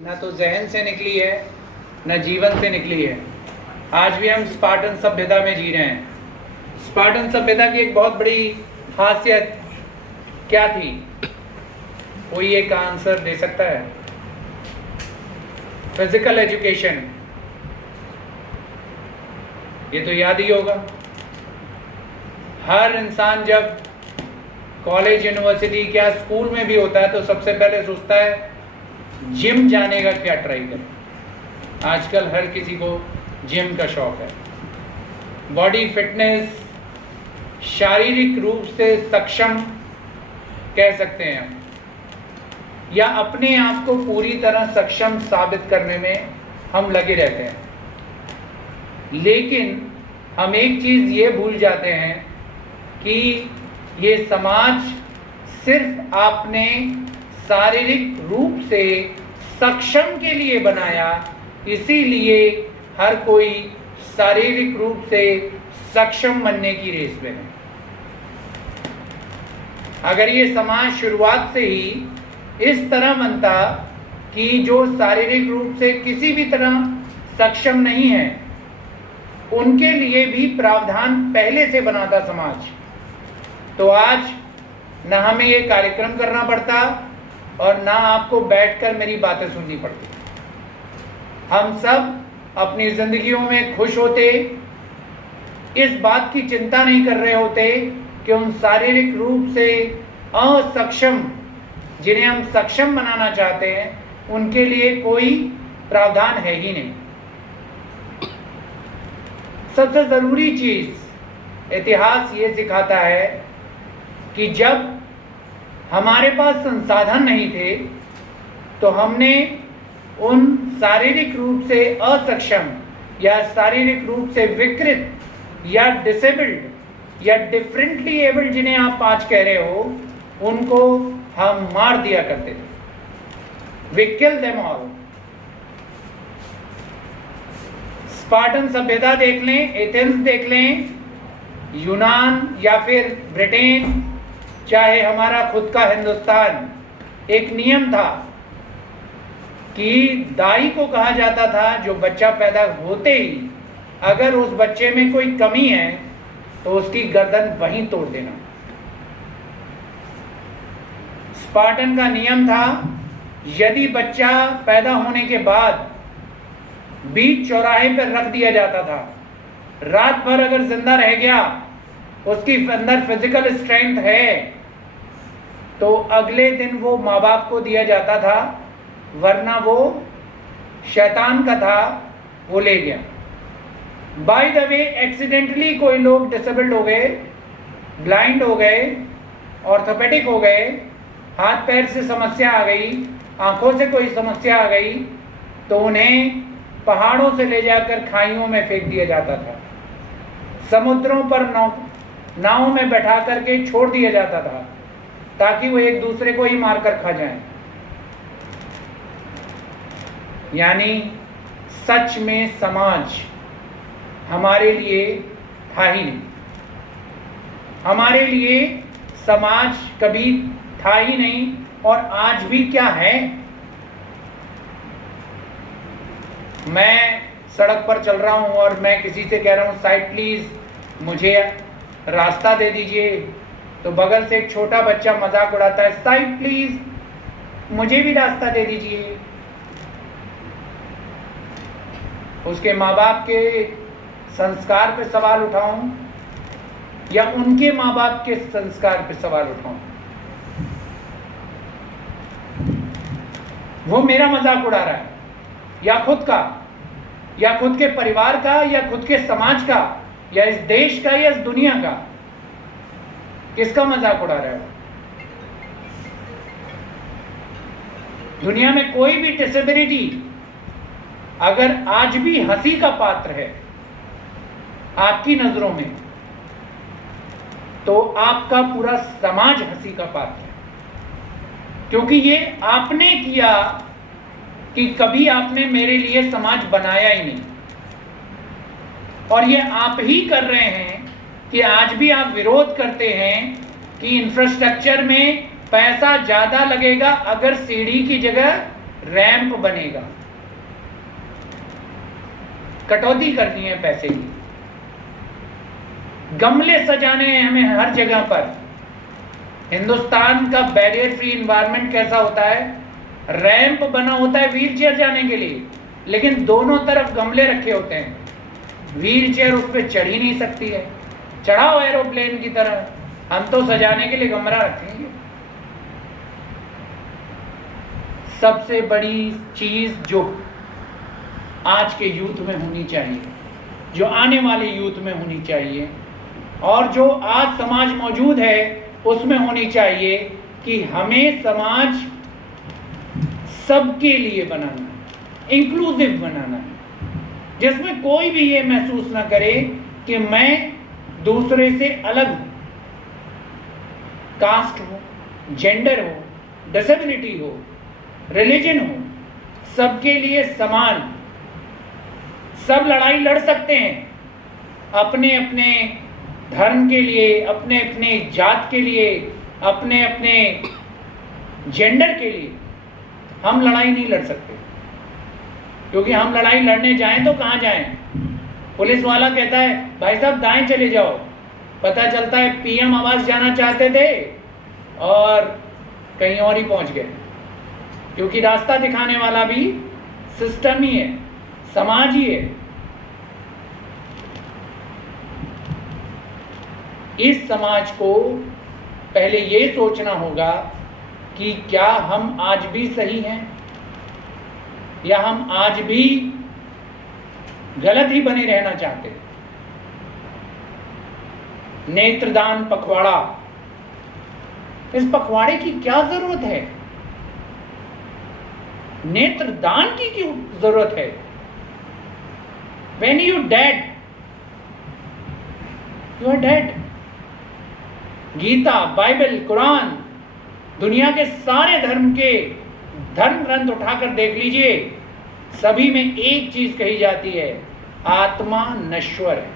न तो जहन से निकली है न जीवन से निकली है। आज भी हम स्पार्टन सभ्यता में जी रहे हैं। स्पार्टन सभ्यता की एक बहुत बड़ी खासियत क्या थी? कोई एक आंसर दे सकता है? Physical education. ये तो याद ही होगा। हर इंसान जब कॉलेज, यूनिवर्सिटी, क्या स्कूल में भी होता है तो सबसे पहले सोचता है जिम जाने का क्या ट्राई करें। आजकल हर किसी को जिम का शौक है। बॉडी फिटनेस, शारीरिक रूप से सक्षम कह सकते हैं हम, या अपने आप को पूरी तरह सक्षम साबित करने में हम लगे रहते हैं। लेकिन हम एक चीज़ ये भूल जाते हैं कि ये समाज सिर्फ आपने शारीरिक रूप से सक्षम के लिए बनाया, इसीलिए हर कोई शारीरिक रूप से सक्षम बनने की रेस में है। अगर ये समाज शुरुआत से ही इस तरह बनता कि जो शारीरिक रूप से किसी भी तरह सक्षम नहीं है, उनके लिए भी प्रावधान पहले से बनाता समाज, तो आज न हमें ये कार्यक्रम करना पड़ता और ना आपको बैठकर मेरी बातें सुननी पड़ती। हम सब अपनी जिंदगियों में खुश होते, इस बात की चिंता नहीं कर रहे होते कि उन शारीरिक रूप से असक्षम, जिन्हें हम सक्षम बनाना चाहते हैं, उनके लिए कोई प्रावधान है ही नहीं। सबसे जरूरी चीज इतिहास ये सिखाता है कि जब हमारे पास संसाधन नहीं थे तो हमने उन शारीरिक रूप से असक्षम या शारीरिक रूप से विकृत या डिसेबल्ड या डिफरेंटली एबल्ड, जिन्हें आप आज कह रहे हो, उनको हम मार दिया करते थे। We kill them all. Spartan सभ्यता देख लें, एथेंस देख लें, यूनान या फिर ब्रिटेन, चाहे हमारा खुद का हिंदुस्तान, एक नियम था कि दाई को कहा जाता था जो बच्चा पैदा होते ही अगर उस बच्चे में कोई कमी है तो उसकी गर्दन वहीं तोड़ देना। स्पार्टन का नियम था, यदि बच्चा पैदा होने के बाद बीच चौराहे पर रख दिया जाता था, रात भर अगर जिंदा रह गया, उसकी अंदर फिजिकल स्ट्रेंथ है, तो अगले दिन वो माँ बाप को दिया जाता था, वरना वो शैतान का था, वो ले गया। बाय द वे, एक्सीडेंटली कोई लोग डिसेबल्ड हो गए, ब्लाइंड हो गए, ऑर्थोपेडिक हो गए, हाथ पैर से समस्या आ गई, आंखों से कोई समस्या आ गई, तो उन्हें पहाड़ों से ले जाकर खाइयों में फेंक दिया जाता था, समुद्रों पर नाव में बैठा करके छोड़ दिया जाता था, ताकि वो एक दूसरे को ही मारकर खा जाएं। यानी सच में समाज हमारे लिए था ही नहीं। हमारे लिए समाज कभी था ही नहीं, और आज भी क्या है? मैं सड़क पर चल रहा हूं और मैं किसी से कह रहा हूं साइड प्लीज, मुझे रास्ता दे दीजिए, तो बगल से एक छोटा बच्चा मजाक उड़ाता है, साइड प्लीज, मुझे भी रास्ता दे दीजिए। उसके माँ बाप के संस्कार पे सवाल उठाऊं या उनके माँ बाप के संस्कार पे सवाल उठाऊं? वो मेरा मजाक उड़ा रहा है, या खुद का, या खुद के परिवार का, या खुद के समाज का, या इस देश का, या इस दुनिया का? किसका मजाक उड़ा रहा है? दुनिया में कोई भी डिसेबिलिटी अगर आज भी हंसी का पात्र है आपकी नजरों में, तो आपका पूरा समाज हंसी का पात्र है, क्योंकि ये आपने किया कि कभी आपने मेरे लिए समाज बनाया ही नहीं। और ये आप ही कर रहे हैं कि आज भी आप विरोध करते हैं कि इंफ्रास्ट्रक्चर में पैसा ज्यादा लगेगा अगर सीढ़ी की जगह रैंप बनेगा। कटौती करनी है पैसे की। गमले सजाने हैं हमें हर जगह पर। हिंदुस्तान का बैरियर फ्री इन्वायरमेंट कैसा होता है? रैंप बना होता है व्हील चेयर जाने के लिए, लेकिन दोनों तरफ गमले रखे होते हैं। व्हील चेयर उस पर चढ़ ही नहीं सकती है, चढ़ाओ एरोप्लेन की तरह। हम तो सजाने के लिए गमला रखेंगे। सबसे बड़ी चीज जो आज के यूथ में होनी चाहिए, जो आने वाले यूथ में होनी चाहिए, और जो आज समाज मौजूद है उसमें होनी चाहिए कि हमें समाज सबके लिए बनाना है, इंक्लूसिव बनाना है, जिसमें कोई भी ये महसूस ना करे कि मैं दूसरे से अलग हूं। कास्ट हो, जेंडर हो, डिसेबिलिटी हो, रिलीजन हो, सबके लिए समान। सब लड़ाई लड़ सकते हैं अपने अपने धर्म के लिए, अपने अपने जात के लिए, अपने अपने जेंडर के लिए। हम लड़ाई नहीं लड़ सकते, क्योंकि हम लड़ाई लड़ने जाएं तो कहाँ जाएं? पुलिस वाला कहता है भाई साहब दाएं चले जाओ, पता चलता है पीएम आवास जाना चाहते थे और कहीं और ही पहुंच गए, क्योंकि रास्ता दिखाने वाला भी सिस्टम ही है, समाज ही है। इस समाज को पहले ये सोचना होगा कि क्या हम आज भी सही हैं या हम आज भी गलत ही बने रहना चाहते हैं। नेत्रदान पखवाड़ा, इस पखवाड़े की क्या जरूरत है? नेत्रदान की क्यों जरूरत है? When you dead, you are dead। Gita, Bible, Quran, दुनिया के सारे धर्म ग्रंथ उठाकर देख लीजिए, सभी में एक चीज कही जाती है, आत्मा नश्वर है।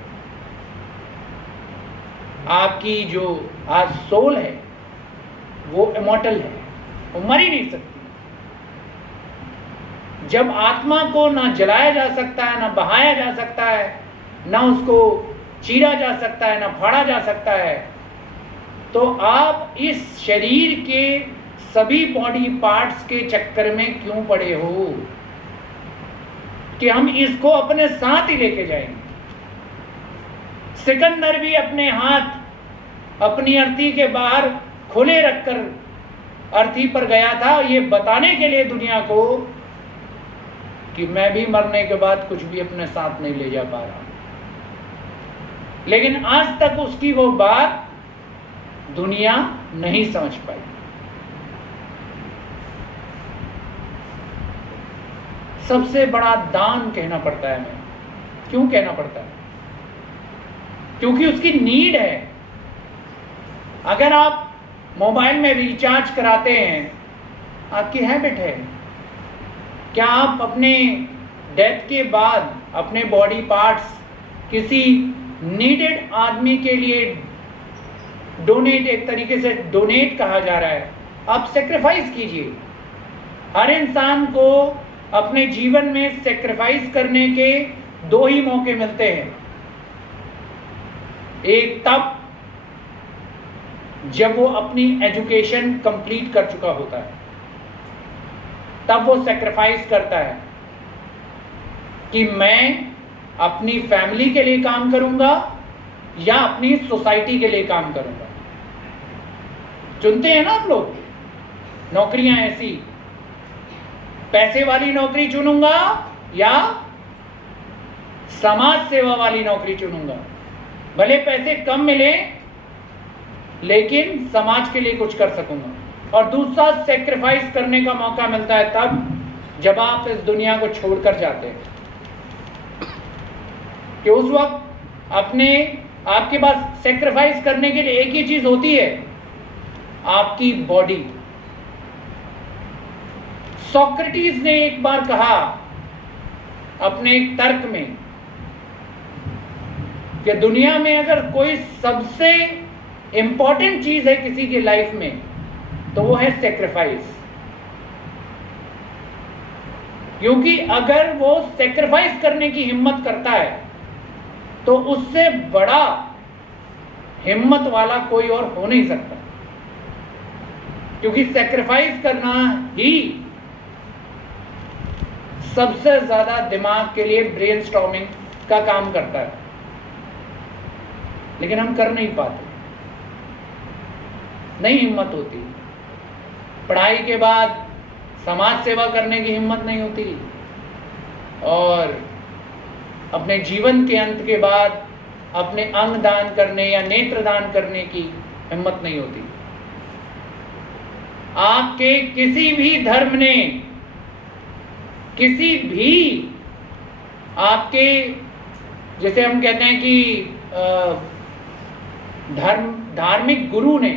आपकी जो आज सोल है वो इमॉर्टल है, वो मर ही नहीं सकती। जब आत्मा को ना जलाया जा सकता है, ना बहाया जा सकता है, ना उसको चीरा जा सकता है, ना फाड़ा जा सकता है, तो आप इस शरीर के सभी बॉडी पार्ट्स के चक्कर में क्यों पड़े हो कि हम इसको अपने साथ ही लेके जाएंगे? सिकंदर भी अपने हाथ अपनी अर्थी के बाहर खुले रखकर अर्थी पर गया था, ये बताने के लिए दुनिया को कि मैं भी मरने के बाद कुछ भी अपने साथ नहीं ले जा पा रहा। लेकिन आज तक उसकी वो बात दुनिया नहीं समझ पाई। सबसे बड़ा दान कहना पड़ता है हमें। क्यों कहना पड़ता है? क्योंकि उसकी नीड है। अगर आप मोबाइल में रिचार्ज कराते हैं, आपकी हैबिट है। क्या आप अपने डेथ के बाद अपने बॉडी पार्ट्स किसी नीडेड आदमी के लिए डोनेट, एक तरीके से डोनेट कहा जा रहा है, आप सेक्रीफाइस कीजिए। हर इंसान को अपने जीवन में सेक्रीफाइस करने के दो ही मौके मिलते हैं। एक तब जब वो अपनी एजुकेशन कंप्लीट कर चुका होता है, तब वो सेक्रीफाइस करता है कि मैं अपनी फैमिली के लिए काम करूंगा या अपनी सोसाइटी के लिए काम करूंगा। चुनते हैं ना आप लोग नौकरियां ऐसी, पैसे वाली नौकरी चुनूंगा या समाज सेवा वाली नौकरी चुनूंगा। भले पैसे कम मिले लेकिन समाज के लिए कुछ कर सकूंगा। और दूसरा, सेक्रीफाइस करने का मौका मिलता है तब जब आप इस दुनिया को छोड़कर जाते हैं, कि उस वक्त आपके पास सेक्रीफाइस करने के लिए एक ही चीज होती है, आपकी बॉडी। सोक्रेटिस ने एक बार कहा अपने एक तर्क में कि दुनिया में अगर कोई सबसे इंपॉर्टेंट चीज है किसी की लाइफ में तो वो है सेक्रीफाइस। क्योंकि अगर वो सेक्रीफाइस करने की हिम्मत करता है तो उससे बड़ा हिम्मत वाला कोई और हो नहीं सकता, क्योंकि सेक्रीफाइस करना ही सबसे ज्यादा दिमाग के लिए ब्रेनस्टॉर्मिंग का काम करता है। लेकिन हम कर नहीं पाते, नहीं हिम्मत होती। पढ़ाई के बाद समाज सेवा करने की हिम्मत नहीं होती, और अपने जीवन के अंत के बाद अपने अंग दान करने या नेत्र दान करने की हिम्मत नहीं होती। आपके किसी भी धर्म ने, किसी भी आपके, जैसे हम कहते हैं कि धार्मिक गुरु ने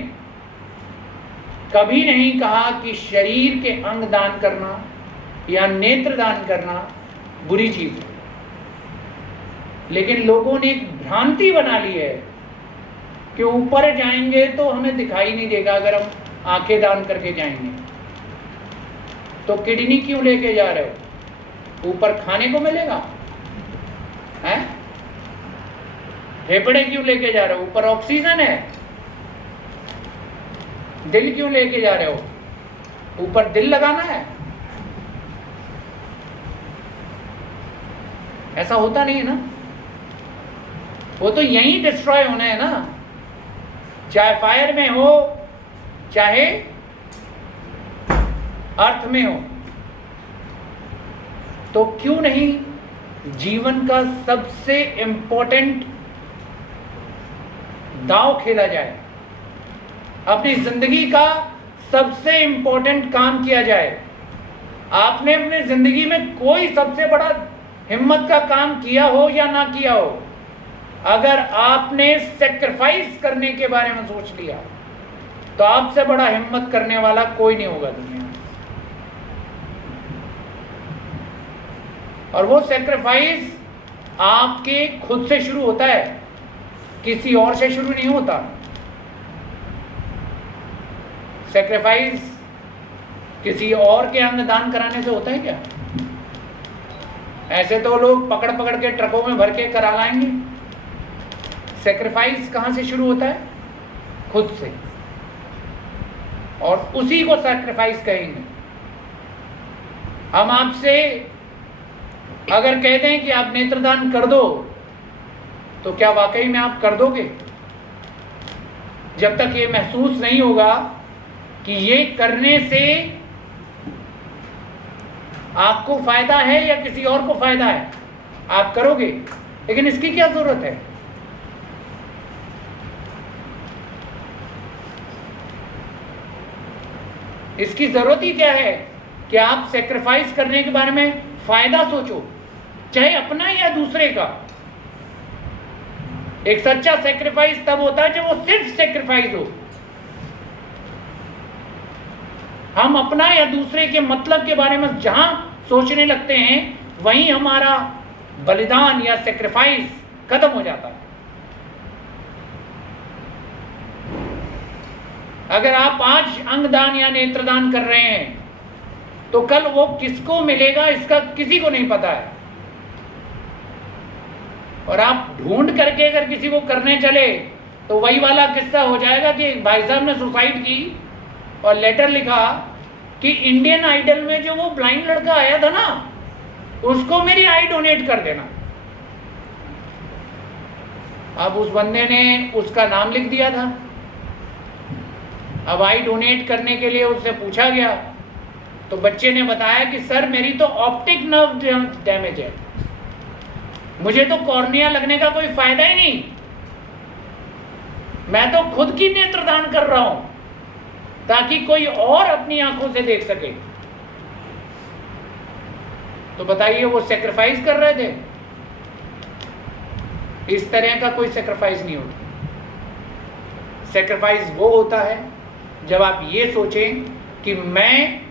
कभी नहीं कहा कि शरीर के अंग दान करना या नेत्र दान करना बुरी चीज है। लेकिन लोगों ने एक भ्रांति बना ली है कि ऊपर जाएंगे तो हमें दिखाई नहीं देगा अगर हम आंखें दान करके जाएंगे। तो किडनी क्यों लेके जा रहे हो? ऊपर खाने को मिलेगा? हैं? फेफड़े क्यों लेके जा रहे हो? ऊपर ऑक्सीजन है। दिल क्यों लेके जा रहे हो? ऊपर दिल लगाना है? ऐसा होता नहीं है ना। वो तो यहीं डिस्ट्रॉय होना है ना, चाहे फायर में हो चाहे अर्थ में हो। तो क्यों नहीं जीवन का सबसे इंपॉर्टेंट दांव खेला जाए, अपनी जिंदगी का सबसे इंपॉर्टेंट काम किया जाए। आपने अपनी जिंदगी में कोई सबसे बड़ा हिम्मत का काम किया हो या ना किया हो, अगर आपने सेक्रीफाइस करने के बारे में सोच लिया तो आपसे बड़ा हिम्मत करने वाला कोई नहीं होगा दुनिया में। और वो सेक्रीफाइस आपके खुद से शुरू होता है, किसी और से शुरू नहीं होता। सेक्रीफाइस किसी और के अंग दान कराने से होता है क्या? ऐसे तो लोग पकड़ पकड़ के ट्रकों में भर के करा लाएंगे। सेक्रीफाइस कहां से शुरू होता है? खुद से, और उसी को सेक्रीफाइस कहेंगे। हम आपसे अगर कह दें कि आप नेत्रदान कर दो, तो क्या वाकई में आप कर दोगे? जब तक ये महसूस नहीं होगा कि ये करने से आपको फायदा है या किसी और को फायदा है, आप करोगे। लेकिन इसकी क्या जरूरत है? इसकी जरूरत ही क्या है कि आप सेक्रीफाइस करने के बारे में फायदा सोचो, चाहे अपना या दूसरे का। एक सच्चा सेक्रीफाइस तब होता है जब वो सिर्फ सेक्रीफाइस हो। हम अपना या दूसरे के मतलब के बारे में जहां सोचने लगते हैं, वहीं हमारा बलिदान या सेक्रीफाइस खत्म हो जाता है। अगर आप आज अंगदान या नेत्रदान कर रहे हैं तो कल वो किसको मिलेगा इसका किसी को नहीं पता है। और आप ढूंढ करके अगर किसी को करने चले तो वही वाला किस्सा हो जाएगा कि भाई साहब ने सुसाइड की और लेटर लिखा कि इंडियन आइडल में जो वो ब्लाइंड लड़का आया था ना, उसको मेरी आई डोनेट कर देना। अब उस बंदे ने उसका नाम लिख दिया था। अब आई डोनेट करने के लिए उससे पूछा गया तो बच्चे ने बताया कि सर मेरी तो ऑप्टिक नर्व डैमेज है, मुझे तो कॉर्निया लगने का कोई फायदा ही नहीं, मैं तो खुद की नेत्रदान कर रहा हूं ताकि कोई और अपनी आंखों से देख सके। तो बताइए वो सेक्रीफाइस कर रहे थे? इस तरह का कोई सेक्रीफाइस नहीं होता। सेक्रीफाइस वो होता है जब आप ये सोचें कि मैं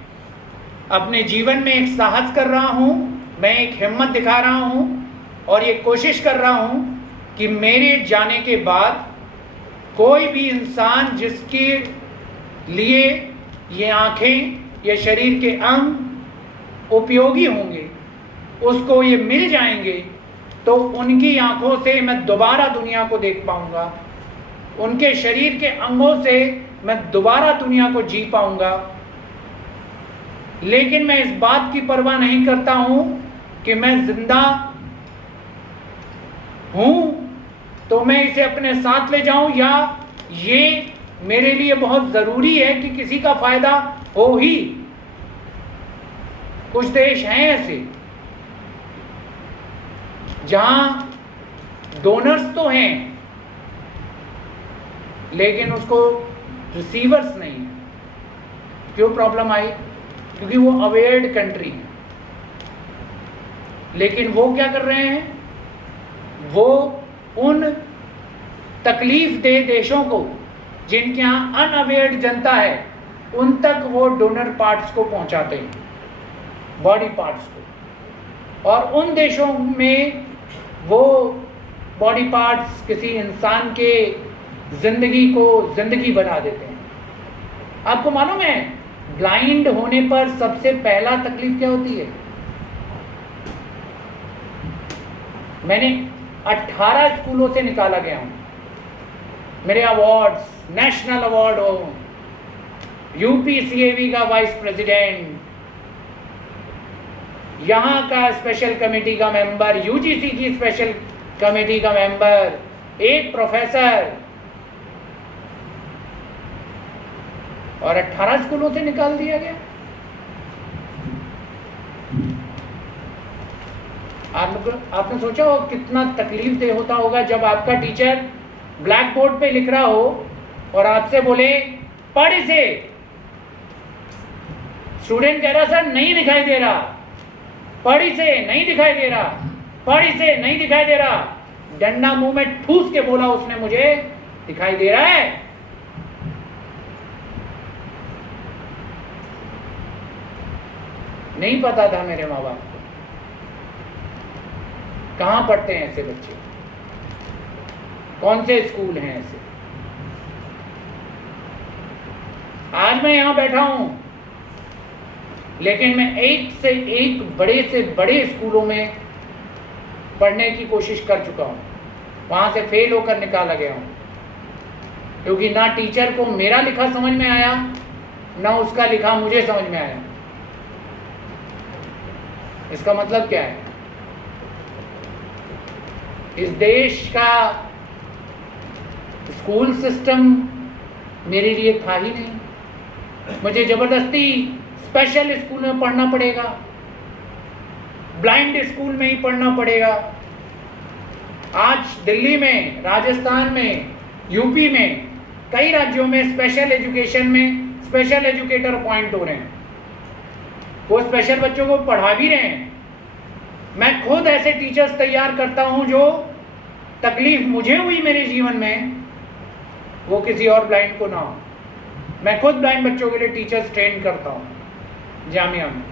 अपने जीवन में एक साहस कर रहा हूं, मैं एक हिम्मत दिखा रहा हूं और ये कोशिश कर रहा हूं कि मेरे जाने के बाद कोई भी इंसान जिसके लिए ये आंखें, ये शरीर के अंग उपयोगी होंगे, उसको ये मिल जाएंगे, तो उनकी आंखों से मैं दोबारा दुनिया को देख पाऊंगा, उनके शरीर के अंगों से मैं दोबारा दुनिया को जी पाऊंगा। लेकिन मैं इस बात की परवाह नहीं करता हूं कि मैं जिंदा हूं तो मैं इसे अपने साथ ले जाऊं, या ये मेरे लिए बहुत जरूरी है कि किसी का फायदा हो ही। कुछ देश हैं ऐसे जहां डोनर्स तो हैं लेकिन उसको रिसीवर्स नहीं है। क्यों प्रॉब्लम आई? क्योंकि वो अवेयर्ड कंट्री है। लेकिन वो क्या कर रहे हैं? वो उन तकलीफ दे देशों को जिनके यहाँ अनअवेयर्ड जनता है, उन तक वो डोनर पार्ट्स को पहुंचाते हैं, बॉडी पार्ट्स को। और उन देशों में वो बॉडी पार्ट्स किसी इंसान के जिंदगी को जिंदगी बना देते हैं। आपको मालूम है ब्लाइंड होने पर सबसे पहला तकलीफ क्या होती है? मैंने 18 स्कूलों से निकाला गया हूं। मेरे अवार्ड्स, नेशनल अवार्ड हो, यूपीसीएवी का वाइस प्रेसिडेंट, यहां का स्पेशल कमेटी का मेंबर, यूजीसी की स्पेशल कमेटी का मेंबर, एक प्रोफेसर, और 18 स्कूलों से निकाल दिया गया। आपने सोचा हो कितना तकलीफ दे होता होगा जब आपका टीचर ब्लैक बोर्ड पे लिख रहा हो और आपसे बोले पढ़ इसे। स्टूडेंट कह रहा सर नहीं दिखाई दे रहा, पढ़ इसे, नहीं दिखाई दे रहा, पढ़ इसे, नहीं दिखाई दे रहा। डंडा मुंह में ठूस के बोला उसने, मुझे दिखाई दे रहा है। नहीं पता था मेरे माँ बाप को। कहां पढ़ते हैं ऐसे बच्चे? कौन से स्कूल हैं ऐसे? आज मैं यहां बैठा हूं, लेकिन मैं एक से एक बड़े से बड़े स्कूलों में पढ़ने की कोशिश कर चुका हूं, वहां से फेल होकर निकाला गया हूं, क्योंकि ना टीचर को मेरा लिखा समझ में आया, ना उसका लिखा मुझे समझ में आया। इसका मतलब क्या है? इस देश का स्कूल सिस्टम मेरे लिए था ही नहीं। मुझे जबरदस्ती स्पेशल स्कूल में पढ़ना पड़ेगा, ब्लाइंड स्कूल में ही पढ़ना पड़ेगा। आज दिल्ली में, राजस्थान में, यूपी में, कई राज्यों में स्पेशल एजुकेशन में स्पेशल एजुकेटर अपॉइंट हो रहे हैं। वो स्पेशल बच्चों को पढ़ा भी रहे हैं। मैं खुद ऐसे टीचर्स तैयार करता हूं जो तकलीफ मुझे हुई मेरे जीवन में वो किसी और ब्लाइंड को ना हो। मैं खुद ब्लाइंड बच्चों के लिए टीचर्स ट्रेन करता हूं जामिया में।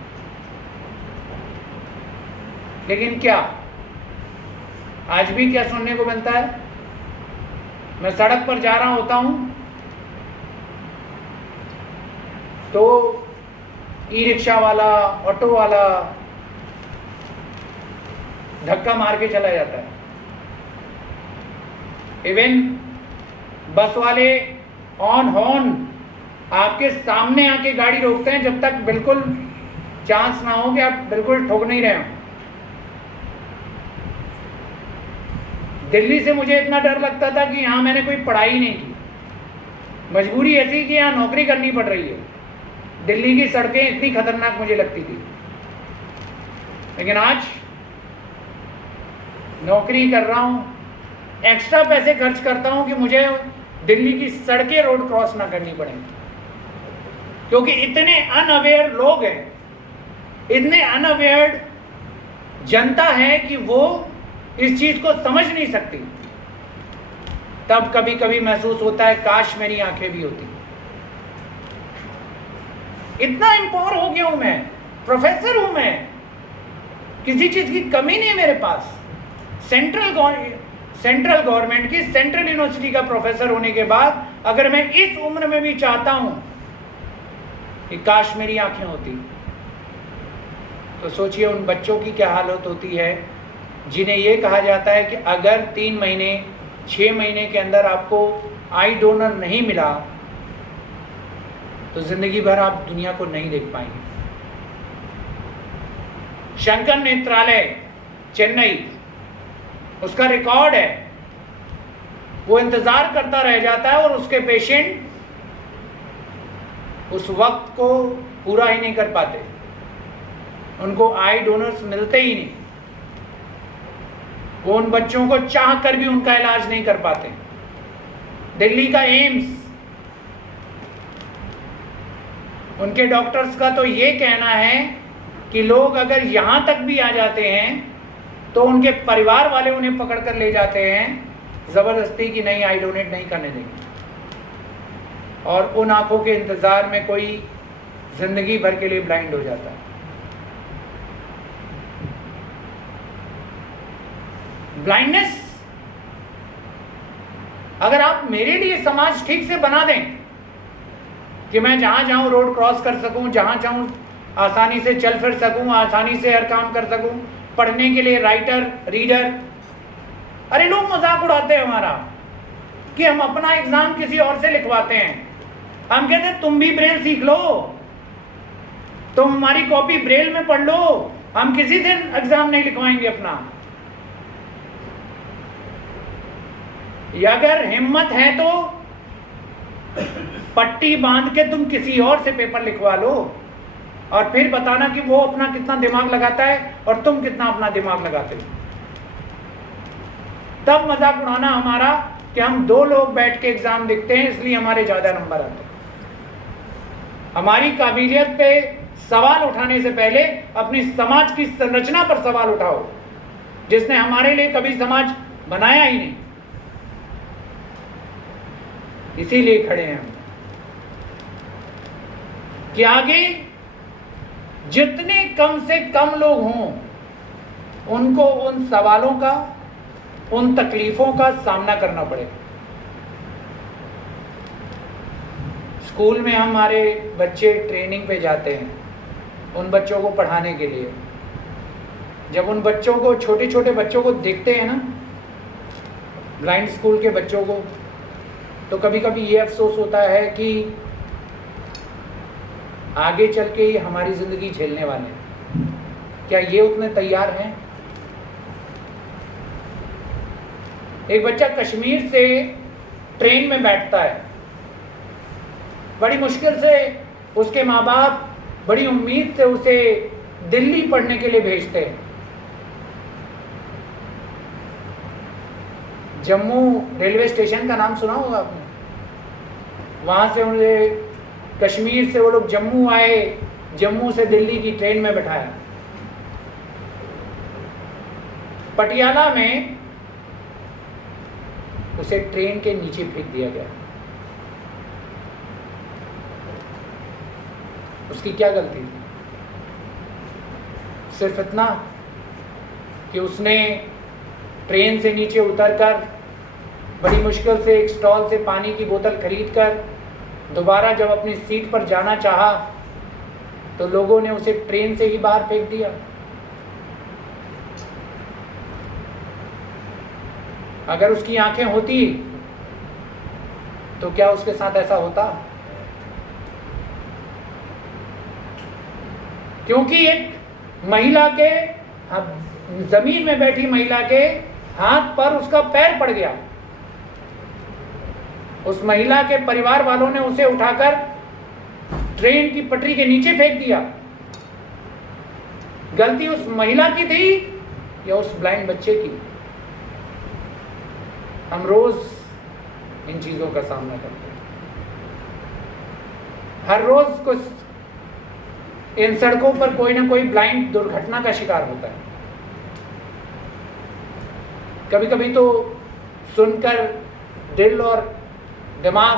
लेकिन क्या आज भी क्या सुनने को मिलता है? मैं सड़क पर जा रहा होता हूं तो ई रिक्शा वाला, ऑटो वाला धक्का मार के चला जाता है। इवन बस वाले ऑन हॉर्न आपके सामने आके गाड़ी रोकते हैं जब तक बिल्कुल चांस ना हो कि आप बिल्कुल ठोक नहीं रहे हो। दिल्ली से मुझे इतना डर लगता था कि यहाँ मैंने कोई पढ़ाई नहीं की, मजबूरी ऐसी कि यहाँ नौकरी करनी पड़ रही है। दिल्ली की सड़कें इतनी खतरनाक मुझे लगती थी। लेकिन आज नौकरी कर रहा हूँ, एक्स्ट्रा पैसे खर्च करता हूँ कि मुझे दिल्ली की सड़कें रोड क्रॉस ना करनी पड़े, क्योंकि इतने अनअवेयर लोग हैं, इतने अनअवेयर जनता है कि वो इस चीज को समझ नहीं सकती। तब कभी कभी महसूस होता है काश मेरी आंखें भी होती। इतना एम्पावर हो गया हूं मैं, प्रोफेसर हूं मैं, किसी चीज की कमी नहीं है मेरे पास। सेंट्रल गवर्नमेंट की सेंट्रल यूनिवर्सिटी का प्रोफेसर होने के बाद अगर मैं इस उम्र में भी चाहता हूं कि काश मेरी आंखें होती, तो सोचिए उन बच्चों की क्या हालत होती है जिन्हें ये कहा जाता है कि अगर 3 महीने 6 महीने के अंदर आपको आई डोनर नहीं मिला तो जिंदगी भर आप दुनिया को नहीं देख पाएंगे। शंकर नेत्रालय चेन्नई, उसका रिकॉर्ड है, वो इंतजार करता रह जाता है और उसके पेशेंट उस वक्त को पूरा ही नहीं कर पाते, उनको आई डोनर्स मिलते ही नहीं, वो उन बच्चों को चाह कर भी उनका इलाज नहीं कर पाते। दिल्ली का एम्स, उनके डॉक्टर्स का तो ये कहना है कि लोग अगर यहां तक भी आ जाते हैं तो उनके परिवार वाले उन्हें पकड़ कर ले जाते हैं जबरदस्ती कि नहीं, आई डोनेट नहीं करने देंगे, और उन आंखों के इंतजार में कोई जिंदगी भर के लिए ब्लाइंड हो जाता है। ब्लाइंडनेस, अगर आप मेरे लिए समाज ठीक से बना दें कि मैं जहां जाऊं रोड क्रॉस कर सकूं, जहां जाऊं आसानी से चल फिर सकूं, आसानी से हर काम कर सकूं, पढ़ने के लिए राइटर रीडर, अरे लोग मजाक उड़ाते हैं हमारा कि हम अपना एग्जाम किसी और से लिखवाते हैं। हम कहते हैं तुम भी ब्रेल सीख लो, तुम हमारी कॉपी ब्रेल में पढ़ लो, हम किसी से एग्जाम नहीं लिखवाएंगे अपना। या अगर हिम्मत है तो पट्टी बांध के तुम किसी और से पेपर लिखवा लो और फिर बताना कि वो अपना कितना दिमाग लगाता है और तुम कितना अपना दिमाग लगाते हो। तब मजाक उड़ाना हमारा कि हम 2 लोग बैठ के एग्जाम लिखते हैं इसलिए हमारे ज्यादा नंबर आते हैं। हमारी काबिलियत पे सवाल उठाने से पहले अपनी समाज की संरचना पर सवाल उठाओ, जिसने हमारे लिए कभी समाज बनाया ही नहीं, इसीलिए खड़े हैं हम कि आगे जितने कम से कम लोग हों उनको उन सवालों का, उन तकलीफों का सामना करना पड़े। स्कूल में हमारे बच्चे ट्रेनिंग पे जाते हैं उन बच्चों को पढ़ाने के लिए। जब उन बच्चों को, छोटे छोटे बच्चों को देखते हैं ना, ब्लाइंड स्कूल के बच्चों को, तो कभी कभी ये अफसोस होता है कि आगे चल के ये हमारी जिंदगी झेलने वाले हैं, क्या ये उतने तैयार हैं? एक बच्चा कश्मीर से ट्रेन में बैठता है, बड़ी मुश्किल से उसके माँ बाप बड़ी उम्मीद से उसे दिल्ली पढ़ने के लिए भेजते हैं। जम्मू रेलवे स्टेशन का नाम सुना होगा आपने, वहां से उन्हें कश्मीर से वो लोग जम्मू आए, जम्मू से दिल्ली की ट्रेन में बैठाया। पटियाला में उसे ट्रेन के नीचे फेंक दिया गया। उसकी क्या गलती थी? सिर्फ इतना कि उसने ट्रेन से नीचे उतरकर बड़ी मुश्किल से एक स्टॉल से पानी की बोतल खरीदकर दोबारा जब अपनी सीट पर जाना चाहा तो लोगों ने उसे ट्रेन से ही बाहर फेंक दिया। अगर उसकी आंखें होती तो क्या उसके साथ ऐसा होता? क्योंकि एक महिला के, जमीन में बैठी महिला के हाथ पर उसका पैर पड़ गया, उस महिला के परिवार वालों ने उसे उठाकर ट्रेन की पटरी के नीचे फेंक दिया। गलती उस महिला की थी या उस ब्लाइंड बच्चे की? हम रोज इन चीजों का सामना करते हैं। हर रोज कुछ इन सड़कों पर कोई ना कोई ब्लाइंड दुर्घटना का शिकार होता है। कभी कभी तो सुनकर दिल और दिमाग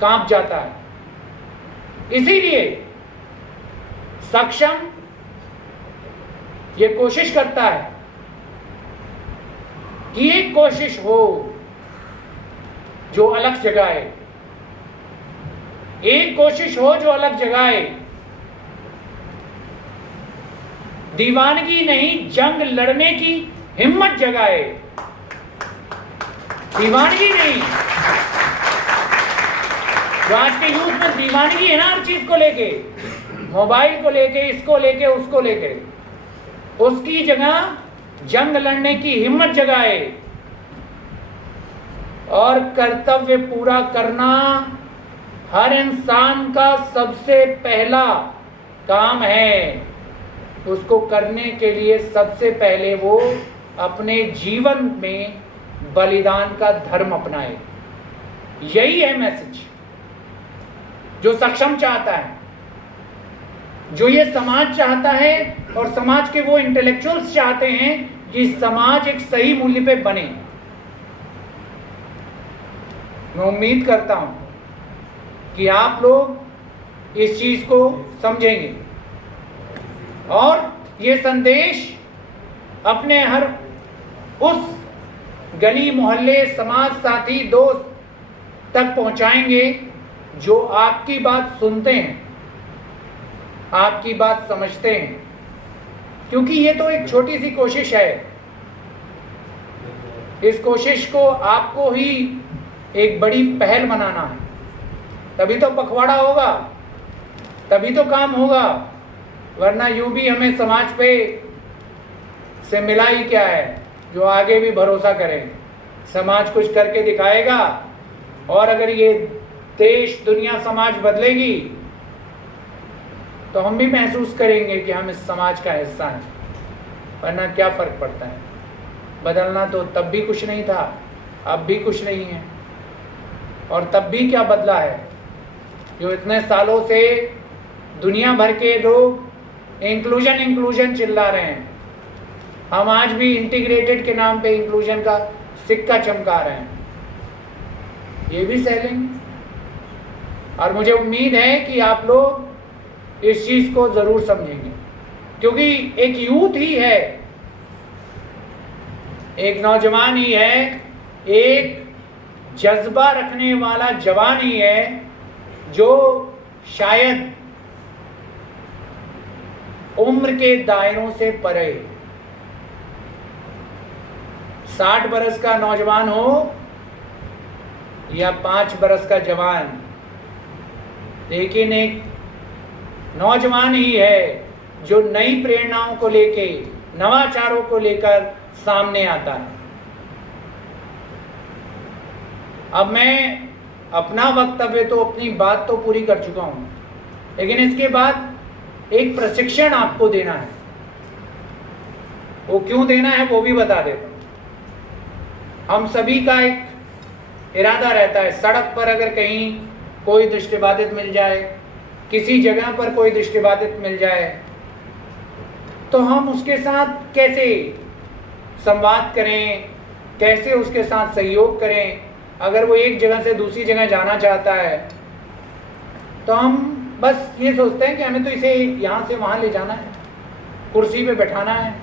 कांप जाता है। इसीलिए सक्षम ये कोशिश करता है कि एक कोशिश हो जो अलग जगाए, एक कोशिश हो जो अलग जगाए। दीवानगी नहीं, जंग लड़ने की हिम्मत जगाए। दीवानगी नहीं, जो आज के यूथ में दीवानगी है ना हर चीज को लेके, मोबाइल को लेके, इसको लेके, उसको लेके, उसकी जगह जंग लड़ने की हिम्मत जगाए। और कर्तव्य पूरा करना हर इंसान का सबसे पहला काम है। उसको करने के लिए सबसे पहले वो अपने जीवन में बलिदान का धर्म अपनाए। यही है मैसेज जो सक्षम चाहता है, जो ये समाज चाहता है, और समाज के वो इंटेलेक्चुअल्स चाहते हैं कि समाज एक सही मूल्य पे बने। मैं उम्मीद करता हूं कि आप लोग इस चीज को समझेंगे और ये संदेश अपने हर उस गली मोहल्ले, समाज साथी, दोस्त तक पहुंचाएंगे जो आपकी बात सुनते हैं, आपकी बात समझते हैं। क्योंकि ये तो एक छोटी सी कोशिश है। इस कोशिश को आपको ही एक बड़ी पहल बनाना है, तभी तो पखवाड़ा होगा, तभी तो काम होगा। वरना यूं भी हमें समाज पे से मिला ही क्या है जो आगे भी भरोसा करें। समाज कुछ करके दिखाएगा, और अगर ये देश, दुनिया, समाज बदलेगी तो हम भी महसूस करेंगे कि हम इस समाज का हिस्सा हैं। वरना क्या फ़र्क पड़ता है? बदलना तो तब भी कुछ नहीं था, अब भी कुछ नहीं है। और तब भी क्या बदला है? जो इतने सालों से दुनिया भर के लोग इंक्लूजन इंक्लूजन चिल्ला रहे हैं, हम आज भी इंटीग्रेटेड के नाम पे इंक्लूजन का सिक्का चमका रहे हैं। ये भी सह लेंगे। और मुझे उम्मीद है कि आप लोग इस चीज को जरूर समझेंगे, क्योंकि एक यूथ ही है, एक नौजवान ही है, एक जज्बा रखने वाला जवान ही है जो शायद उम्र के दायरों से परे 60 बरस का नौजवान हो या 5 बरस का जवान, लेकिन एक नौजवान ही है जो नई प्रेरणाओं को लेके, नवाचारों को लेकर सामने आता है। अब मैं अपना वक्तव्य तो, अपनी बात तो पूरी कर चुका हूं, लेकिन इसके बाद एक प्रशिक्षण आपको देना है। वो क्यों देना है वो भी बता देता हूं। हम सभी का एक इरादा रहता है, सड़क पर अगर कहीं कोई दृष्टिबाधित मिल जाए, किसी जगह पर कोई दृष्टिबाधित मिल जाए, तो हम उसके साथ कैसे संवाद करें, कैसे उसके साथ सहयोग करें। अगर वो एक जगह से दूसरी जगह जाना चाहता है तो हम बस ये सोचते हैं कि हमें तो इसे यहाँ से वहाँ ले जाना है, कुर्सी पे बैठाना है,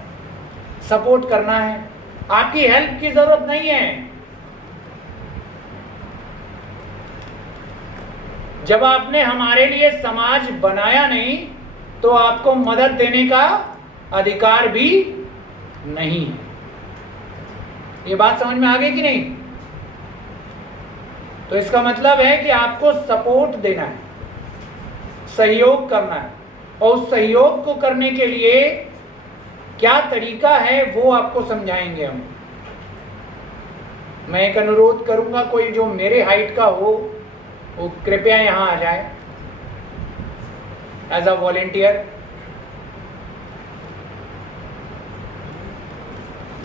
सपोर्ट करना है। आपकी हेल्प की जरूरत नहीं है। जब आपने हमारे लिए समाज बनाया नहीं तो आपको मदद देने का अधिकार भी नहीं है। ये बात समझ में आ गई कि नहीं? तो इसका मतलब है कि आपको सपोर्ट देना है, सहयोग करना है, और उस सहयोग को करने के लिए क्या तरीका है वो आपको समझाएंगे हम। मैं एक अनुरोध करूंगा, कोई जो मेरे हाइट का हो वो कृपया यहाँ आ जाए एज अ वॉलेंटियर।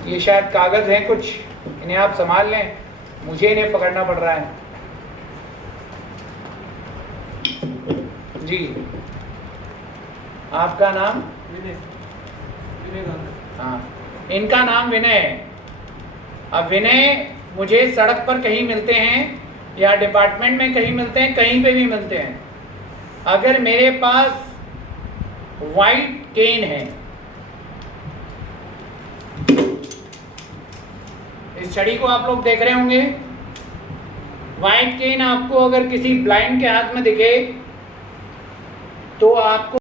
ये शायद कागज हैं कुछ, इन्हें आप संभाल लें, मुझे इन्हें पकड़ना पड़ रहा है। जी, आपका नाम? विनय। हाँ, इनका नाम विनय है। अब विनय मुझे सड़क पर कहीं मिलते हैं या डिपार्टमेंट में कहीं मिलते हैं, कहीं पे भी मिलते हैं। अगर मेरे पास वाइट केन है, इस छड़ी को आप लोग देख रहे होंगे, वाइट केन आपको अगर किसी ब्लाइंड के हाथ में दिखे तो आपको